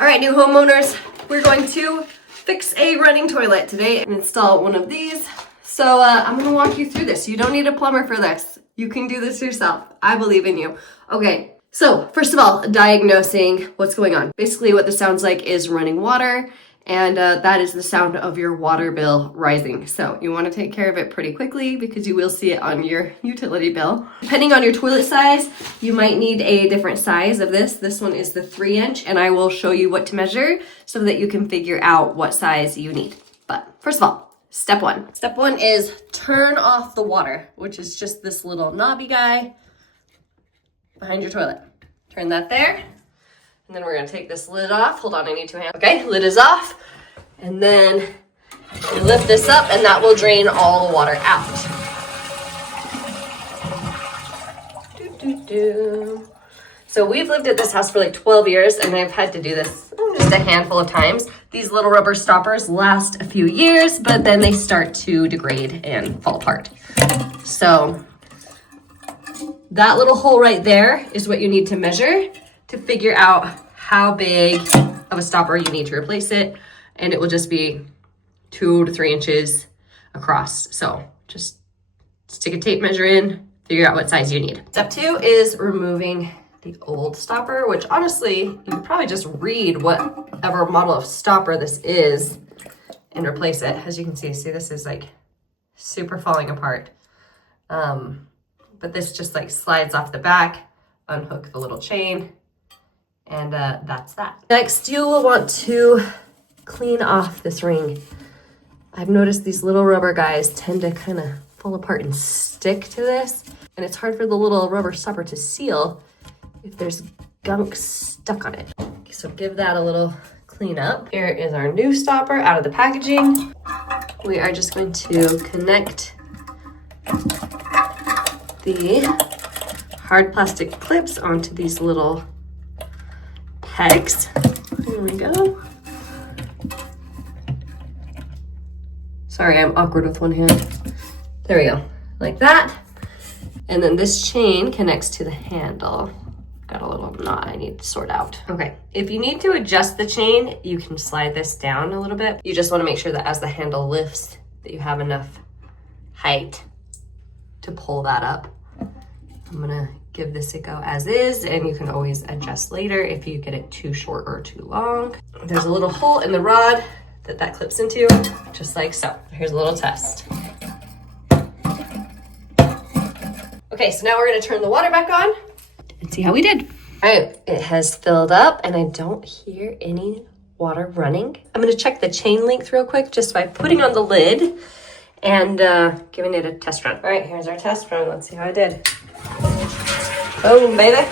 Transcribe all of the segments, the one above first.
All right, new homeowners, we're going to fix a running toilet today and install one of these. So I'm gonna walk you through this. You don't need a plumber for this. You can do this yourself. I believe in you. Okay, so first of all, diagnosing what's going on. Basically what this sounds like is running water, and that is the sound of your water bill rising. So you wanna take care of it pretty quickly because you will see it on your utility bill. Depending on your toilet size, you might need a different size of this. This one is the 3-inch, and I will show you what to measure so that you can figure out what size you need. But first of all, step one. Step one is turn off the water, which is just this little knobby guy behind your toilet. Turn that there. And then we're gonna take this lid off. Hold on, I need 2 hands. Okay, lid is off. And then you lift this up and that will drain all the water out. So we've lived at this house for like 12 years and I've had to do this just a handful of times. These little rubber stoppers last a few years, but then they start to degrade and fall apart. So that little hole right there is what you need to measure to figure out how big of a stopper you need to replace it. And it will just be 2 to 3 inches across. So just stick a tape measure in, figure out what size you need. Step 2 is removing the old stopper, which honestly, you could probably just read whatever model of stopper this is and replace it. As you can see, this is like super falling apart. But this just like slides off the back, unhook the little chain, and that's that. Next, you will want to clean off this ring. I've noticed these little rubber guys tend to kind of fall apart and stick to this, and it's hard for the little rubber stopper to seal if there's gunk stuck on it. Okay, so give that a little clean up. Here is our new stopper out of the packaging. We are just going to connect the hard plastic clips onto these little pegs. There we go. Sorry, I'm awkward with one hand. There we go, like that. And then this chain connects to the handle. Got a little knot I need to sort out. Okay, if you need to adjust the chain, you can slide this down a little bit. You just wanna make sure that as the handle lifts, that you have enough height to pull that up. I'm gonna give this a go as is, and you can always adjust later if you get it too short or too long. There's a little hole in the rod that clips into, just like so. Here's a little test. Okay, so now we're gonna turn the water back on and see how we did. All right, it has filled up and I don't hear any water running. I'm gonna check the chain length real quick just by putting on the lid and giving it a test run. All right, here's our test run. Let's see how I did. Boom, baby.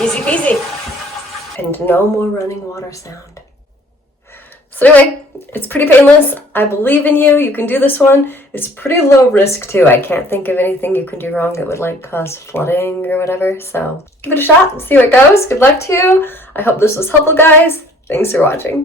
Easy peasy. And no more running water sound. So anyway, it's pretty painless. I believe in you. You can do this one. It's pretty low risk too. I can't think of anything you can do wrong that would like cause flooding or whatever. So give it a shot and see how it goes. Good luck to you. I hope this was helpful, guys. Thanks for watching.